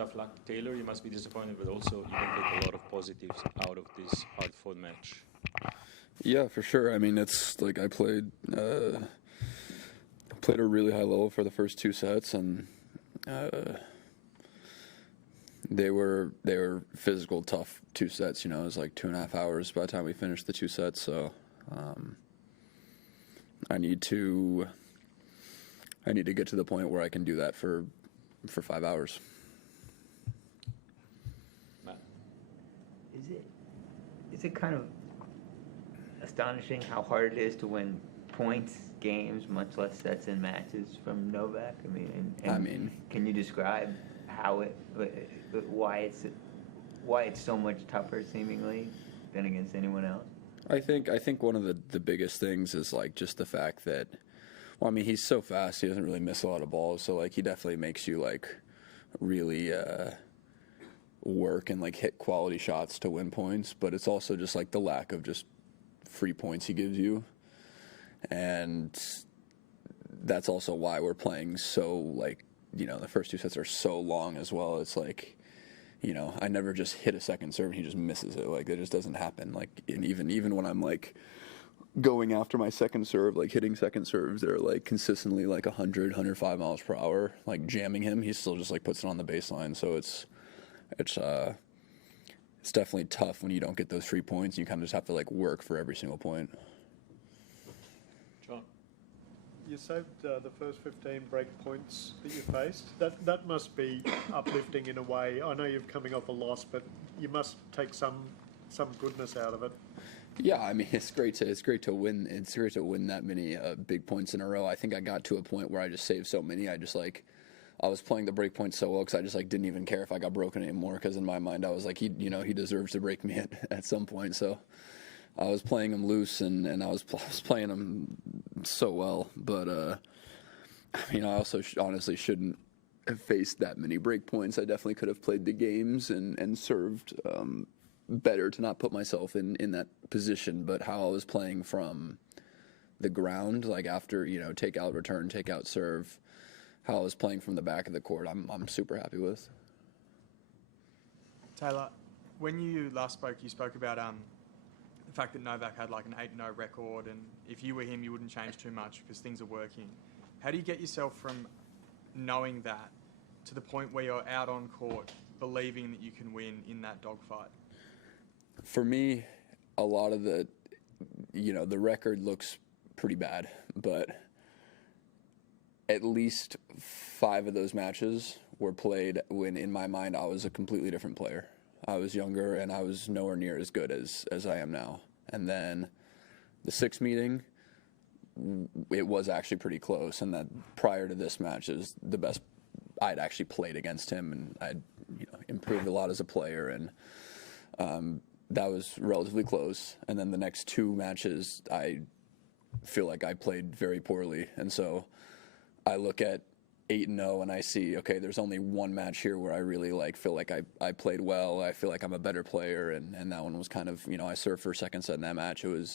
tough luck, Taylor. You must be disappointed, but also you can take a lot of positives out of this hard-fought match. Yeah, for sure. I mean, it's like I played a really high level for the first two sets, and they were physical, tough two sets. You know, it was like 2.5 hours by the time we finished the two sets. So I need to get to the point where I can do that for 5 hours. Matt. Is it kind of astonishing how hard it is to win points, games, much less sets and matches from Novak? I mean, can you describe why it's so much tougher seemingly than against anyone else? I think one of the biggest things is like just the fact that, well, I mean, he's so fast, he doesn't really miss a lot of balls, so like he definitely makes you like really work and like hit quality shots to win points, but it's also just like the lack of just free points he gives you, and that's also why we're playing so, like, you know, the first two sets are so long as well. It's like, you know, I never just hit a second serve and he just misses it. Like, it just doesn't happen. Like, and even when I'm like going after my second serve, like hitting second serves that are like consistently like 100, 105 miles per hour, like jamming him, he still just like puts it on the baseline. So it's definitely tough when you don't get those 3 points. You kind of just have to like work for every single point. John. You saved the first 15 break points that you faced. That must be uplifting in a way. I know you're coming off a loss, but you must take some goodness out of it. Yeah, I mean, it's great to win. It's great to win that many big points in a row. I think I got to a point where I just saved so many. I was playing the break points so well because I just like didn't even care if I got broken anymore, because in my mind I was like, he deserves to break me at some point. So I was playing him loose, and I was playing him so well. But I mean, I also honestly shouldn't have faced that many break points. I definitely could have played the games and served better to not put myself in that position. But how I was playing from the ground, like after, you know, take out return, take out serve, how I was playing from the back of the court, I'm super happy with. Taylor, when you last spoke, you spoke about the fact that Novak had like an 8-0 record, and if you were him, you wouldn't change too much because things are working. How do you get yourself from knowing that to the point where you're out on court believing that you can win in that dogfight? For me, a lot of the record looks pretty bad, but at least 5 of those matches were played when, in my mind, I was a completely different player. I was younger, and I was nowhere near as good as I am now. And then the 6th meeting, it was actually pretty close, and that prior to this match is the best I'd actually played against him, and I'd improved a lot as a player, and that was relatively close. And then the next 2 matches, I feel like I played very poorly, and so I look at 8-0 and I see, okay, there's only one match here where I really feel like I played well. I feel like I'm a better player, and that one was kind of, I served for second set in that match. It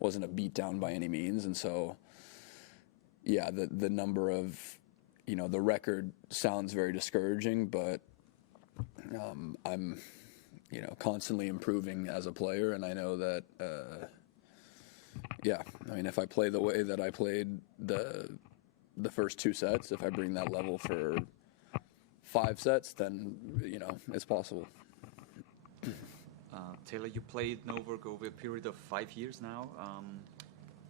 wasn't a beat down by any means, and so yeah, the number of, the record sounds very discouraging, but I'm constantly improving as a player, and I know that if I play the way that I played the first 2 sets, if I bring that level for 5 sets, then it's possible. Taylor, you played Novak over a period of 5 years now.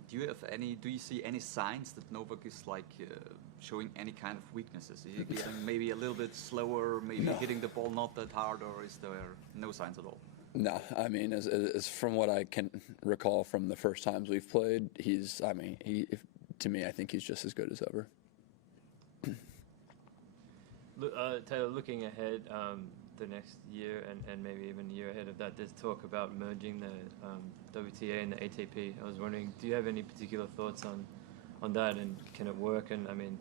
Do you see any signs that Novak is showing any kind of weaknesses? Is he getting maybe a little bit slower, maybe hitting the ball not that hard, or is there no signs at all? No, I mean, as from what I can recall from the first times we've played, to me, I think he's just as good as ever. Taylor, looking ahead, the next year and maybe even a year ahead of that, there's talk about merging the WTA and the ATP. I was wondering, do you have any particular thoughts on that, and can it work? And I mean,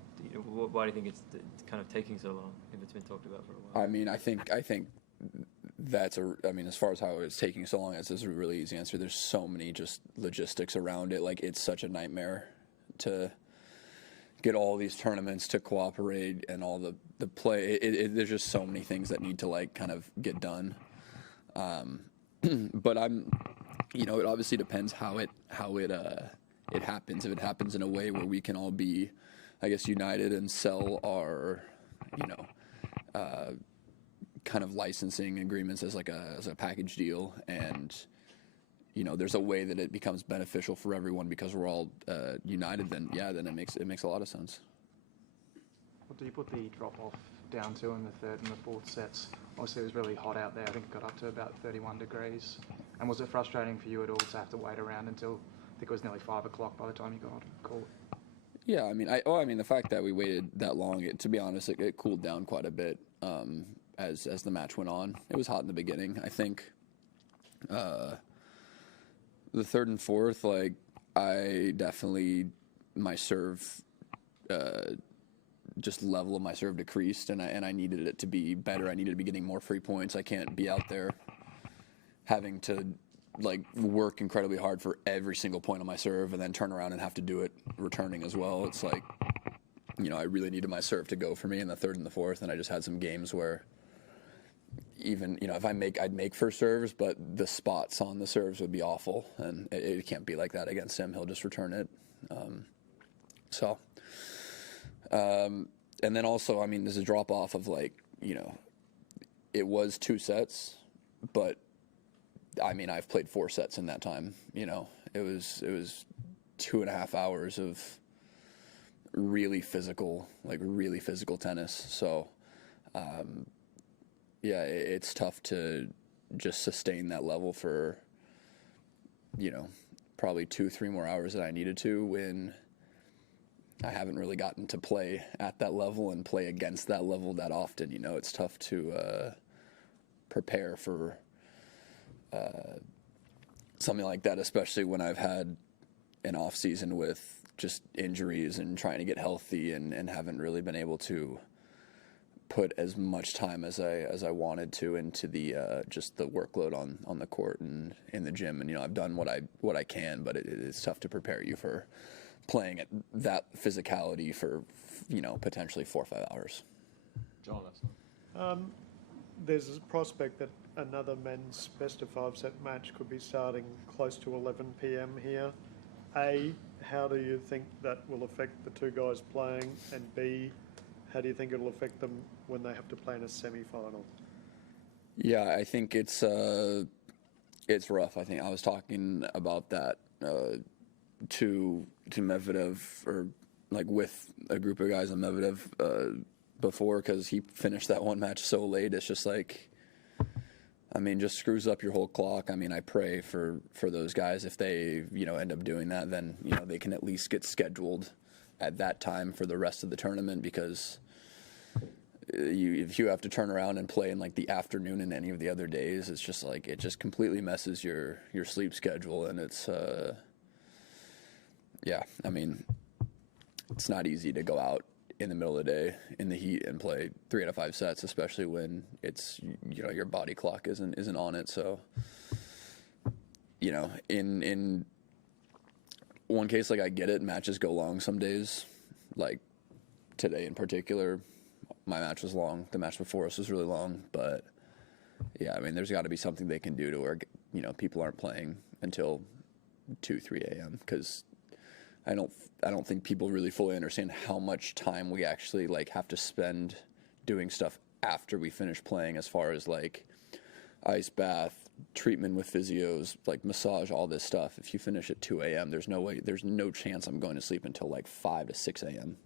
why do you think it's kind of taking so long if it's been talked about for a while? I mean, I think that's as far as how it's taking so long, it's a really easy answer. There's so many just logistics around it. Like, it's such a nightmare to get all these tournaments to cooperate and all the play. There's just so many things that need to like kind of get done. But it obviously depends how it happens. If it happens in a way where we can all be, I guess, united and sell our, kind of licensing agreements as a package deal, and there's a way that it becomes beneficial for everyone because we're all united, then it makes a lot of sense. What do you put the drop off down to in the third and the fourth sets? Obviously, it was really hot out there. I think it got up to about 31 degrees. And was it frustrating for you at all to have to wait around until I think it was nearly 5 o'clock by the time you got called? Yeah, I mean, the fact that we waited that long, to be honest, it cooled down quite a bit as the match went on. It was hot in the beginning. I think the third and fourth, like, I definitely, my serve, just level of my serve decreased, and I needed it to be better. I needed to be getting more free points. I can't be out there having to like work incredibly hard for every single point on my serve and then turn around and have to do it returning as well. It's like, I really needed my serve to go for me in the third and the fourth, and I just had some games where even, if I'd make first serves, but the spots on the serves would be awful, and it can't be like that against him. He'll just return it. And then also, I mean, there's a drop off of like, it was 2 sets, but I mean, I've played 4 sets in that time. It was 2.5 hours of really physical tennis. So, it's tough to just sustain that level for, probably 2-3 more hours that I needed to when I haven't really gotten to play at that level and play against that level that often. It's tough to prepare for something like that, especially when I've had an off season with just injuries and trying to get healthy and haven't really been able to put as much time as I wanted to into the just the workload on the court and in the gym. And I've done what I can, but it's tough to prepare you for playing at that physicality for potentially 4 or 5 hours. John, there's a prospect that another men's best of 5 set match could be starting close to 11 p.m. here. A, how do you think that will affect the 2 guys playing? And B, how do you think it'll affect them when they have to play in a semi-final? Yeah, I think it's rough. I think I was talking about that to Medvedev, or like with a group of guys on Medvedev before, because he finished that one match so late. It's just like, I mean, just screws up your whole clock. I mean, I pray for those guys. If they, end up doing that, then, they can at least get scheduled at that time for the rest of the tournament, because if you have to turn around and play in like the afternoon in any of the other days, it's just like, it just completely messes your sleep schedule. And it's, I mean, it's not easy to go out in the middle of the day in the heat and play 3 out of 5 sets, especially when it's, your body clock isn't on it. So, in one case, like, I get it, matches go long some days. Like today in particular, my match was long. The match before us was really long, but yeah, I mean, there's got to be something they can do to where, people aren't playing until 2-3 a.m. because I don't think people really fully understand how much time we actually like have to spend doing stuff after we finish playing, as far as like ice bath, treatment with physios, like massage, all this stuff. If you finish at 2 a.m., there's no chance I'm going to sleep until like 5 to 6 a.m.